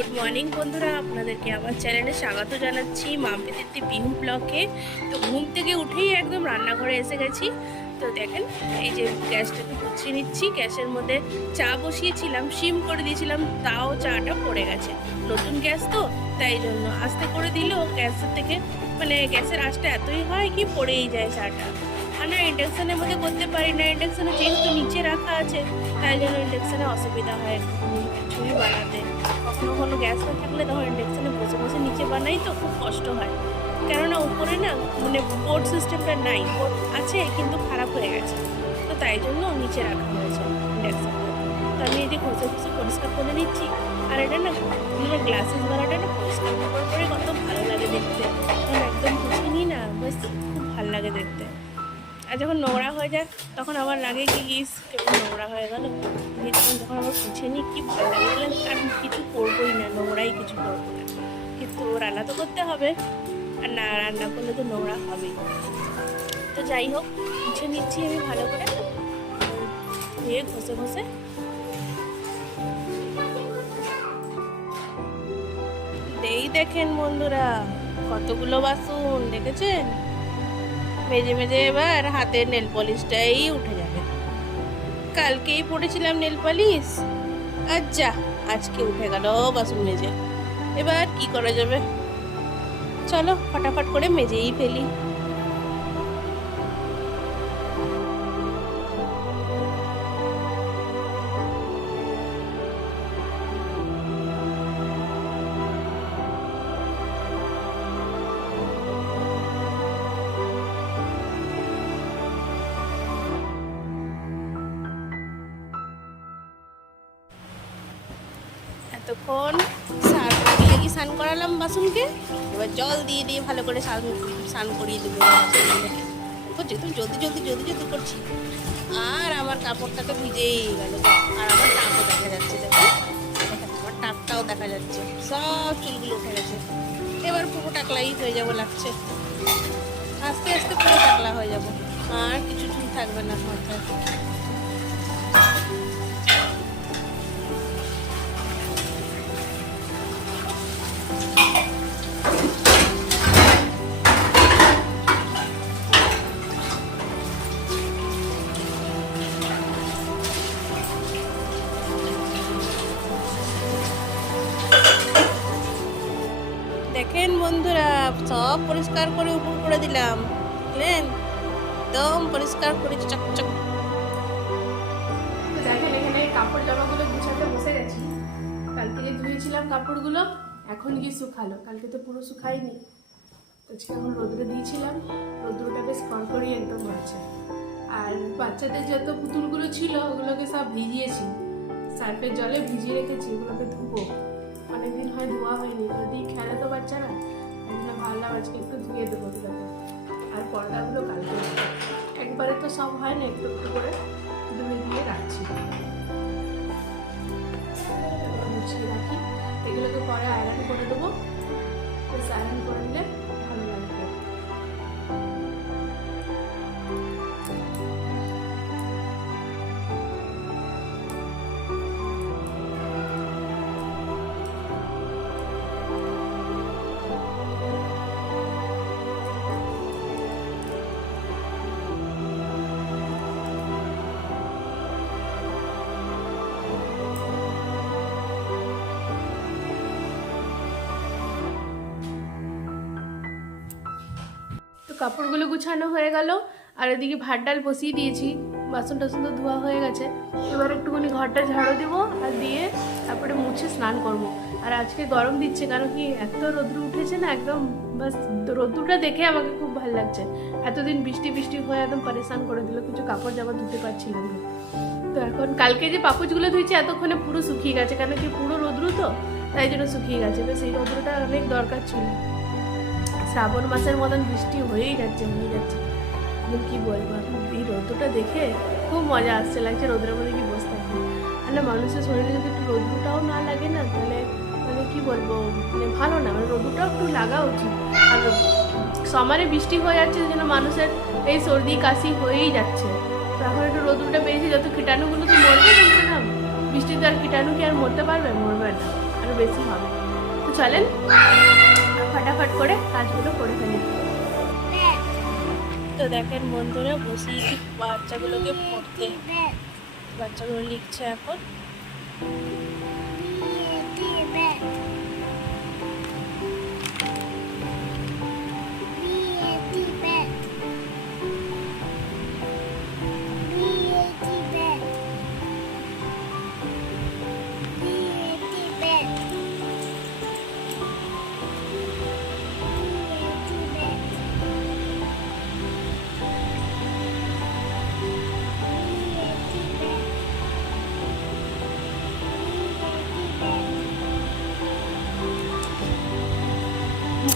Good morning বন্ধুরা। আপনাদেরকে আমার চ্যানেলে স্বাগত জানাচ্ছি মাম্পিদিত্তি বিহু ব্লকে তো ঘুম থেকে উঠেই একদম রান্নাঘরে এসে গেছি। তো দেখেন, এই যে গ্যাসটাকে গুছিয়ে নিচ্ছি। গ্যাসের মধ্যে চা বসিয়েছিলাম সিম করে দিয়েছিলাম, তাও চাটা পড়ে গেছে। নতুন গ্যাস তো, তাই জন্য আস্তে করে দিলেও গ্যাসের থেকে মানে গ্যাসের আঁচটা এতই হয় কি পড়েই যায় চাটা। আর না ইন্ডাকশানের মধ্যে করতে পারি না। ইন্ডাকশানে যেহেতু নিচে রাখা আছে, তাই জন্য ইন্ডাকশানে অসুবিধা হয় কিছুই বানাতে। কখনো কখনো গ্যাস না থাকলে তখন ইন্ডাকশানে বসে বসে নিচে বানাই তো খুব কষ্ট হয়। কেননা উপরে না মানে বোর্ড সিস্টেমটা নাই বোর্ড আছে কিন্তু খারাপ হয়ে গেছে। তো তাই জন্য নিচে রাখা হয়েছে ইন্ডাকশানটা তো আমি এই যে ঘষে ঘষে পরিষ্কার করে নিচ্ছি। আর এটা না গ্লাসেস বানাটা না পরিষ্কার করার পরে কত ভালো লাগে দেখতে। তখন একদম নিই না বেশ খুব ভালো লাগে দেখতে। আর যখন নোংরা হয়ে যায়, তখন আবার লাগে কি ইস কেমন নোংরা হয়ে গেল। তখন যখন আবার পুছে নিই, কি ভালো লাগে আর কিছু হবে আর না রান্না করলে তো নোংরা হবেই। তো যাই হোক, মুছে নিচ্ছি আমি ভালো করে। ধুয়ে ঘষে ঘষে। এই দেখেন বন্ধুরা, কতগুলো বাসন, দেখেছেন? মেজে মেজে এবার হাতের নেল পলিশটাই উঠে যাবে। কালকেই পড়েছিলাম নেল পলিশ। আচ্ছা আজকে উঠে গেল বাসন মেজে। এবার কি করা যাবে? চলো ফটাফট করে মেজেই ফেলি। এতক্ষণ করিয়ে কি স্নান করালাম বাসনকে। এবার জল দিয়ে দিয়ে ভালো করে স্নান স্নান করিয়ে দেবো। করছি তুমি জলদি জলদি জলদি জলদি করছি। আর আমার কাপড়টাকে ভিজেই গেল। আর আমার টাকও দেখা যাচ্ছে আমার টাকটাও দেখা যাচ্ছে। সব চুলগুলো উঠে গেছে। এবার পুরো টাকলাই হয়ে যাব লাগছে। আস্তে আস্তে পুরো টাকলা হয়ে যাব। আর কিছু চুল থাকবে না মাথায়। দেখেন বন্ধুরা, সব পরিষ্কার করে উপর করে দিলাম। বুঝলেন একদম পরিষ্কার করে চকচক দেখেন, এখানে কাপড় জামাগুলো গুছাতে বসে গেছি। কালকে যে ধুয়েছিলাম কাপড়গুলো, এখন গিয়ে শুকালো। কালকে তো পুরো শুকায়নি। আজকে এখন রোদ্রে দিয়েছিলাম। রোদ্রটা বেশ কড়কড়ি একদম আছে আর বাচ্চাদের যত পুতুলগুলো ছিল, ওগুলোকে সব ভিজিয়েছি। সার্ফের জলে ভিজিয়ে রেখেছি, ওগুলোকে ধুবো। অনেকদিন হয় ধোয়া হয়নি। যদি খেলে তো বাচ্চারা এই জন্য ভাবলাম আজকে একটু ধুয়ে দেবো ওগুলোকে আর পর্দাগুলো কালকে। একবারে তো সব হয় না একটু একটু করে ধুয়ে দিয়ে রাখছি। গুছিয়ে রাখি। এগুলোকে পরে আয়রন করে দেবো। আয়রন করে নিলে কাপড়গুলো গুছানো হয়ে গেল, আর এদিকে ভাত ডাল বসিয়ে দিয়েছি, বাসন টাসন তো ধোয়া হয়ে গেছে। এবার একটুখানি ঘরটা ঝাড়ু দেবো আর দিয়ে তারপরে মুছে স্নান করব। আর আজকে গরম দিচ্ছে, কারণ কি এত রোদ্র উঠেছে না একদম, বাস রোদ্রুটা দেখে আমাকে খুব ভালো লাগছে। এতদিন বৃষ্টি বৃষ্টি হয়ে একদম পরেশান করে দিল, কিছু কাপড় জামা ধুতে পারছিলাম না। তো এখন কালকে যে পাপুচগুলো ধুয়েছি, এতক্ষণে পুরো শুকিয়ে গেছে কারণ কি পুরো রোদ্রু তো, তাই জন্য শুকিয়ে গেছে। বেশ সেই রোদ্রুটা অনেক দরকার ছিল। শ্রাবণ মাসের মতন বৃষ্টি হয়েই যাচ্ছে হয়ে যাচ্ছে। কি বলব? এই রোদ্রটা দেখে খুব মজা আসছে, লাগছে রোদ্রের মধ্যে কি বসে থাকবে আর না, মানুষের শরীরে যদি একটু রোদ্রটাও না লাগে না, তাহলে মানে কি বলব? মানে ভালো না মানে রোদ্রটাও একটু লাগা উচিত। আর সমানে বৃষ্টি হয়ে যাচ্ছে জন্য মানুষের এই সর্দি, কাশি হয়েই যাচ্ছে। তো একটু রোদ্রটা বেরিয়েছে যত কীটাণুগুলো তো মরবে না বৃষ্টিতে আর কীটাণু কি আর মরতে পারবে? মরবে না, আর আরও বেশি হবে। তো চলেন। ফাটাফাট করে কাজগুলো করে ফেলি। তো দেখেন বন্ধুরা বসিয়েছি বাচ্চাগুলোকে পড়তে। বাচ্চাগুলো লিখছে এখন।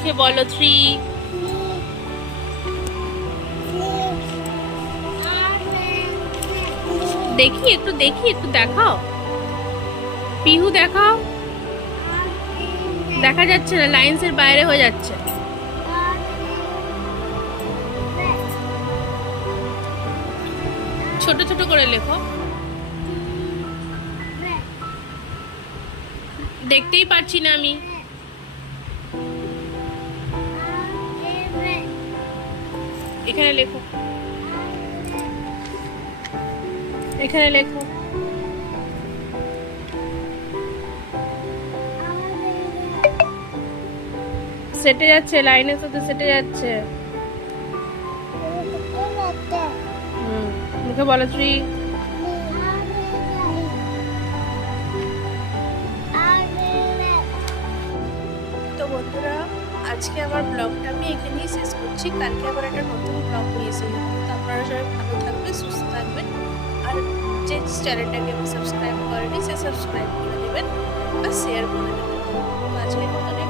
মুখে বলো থ্রি। দেখি, একটু দেখি, একটু দেখাও। পিহু, দেখাও। দেখা যাচ্ছে না লাইন্সের বাইরে হয়ে যাচ্ছে। ছোট ছোট করে লেখো। দেখতেই পাচ্ছি না আমি। এখানে লেখো এখানে লেখো সেটে যাচ্ছে লাইনের সাথে সেটে যাচ্ছে মুখে বলো থ্রি আজকে আমার ব্লগটা আমি এখানেই শেষ করছি। কালকে আবার একটা নতুন ব্লগ নিয়ে এসে তো আপনারা সবাই ভালো থাকবেন, সুস্থ থাকবেন। আর যে চ্যানেলটাকে আমি সাবস্ক্রাইব করেনি সে সাবস্ক্রাইব করে দেবেন আর শেয়ার করে দেবেন।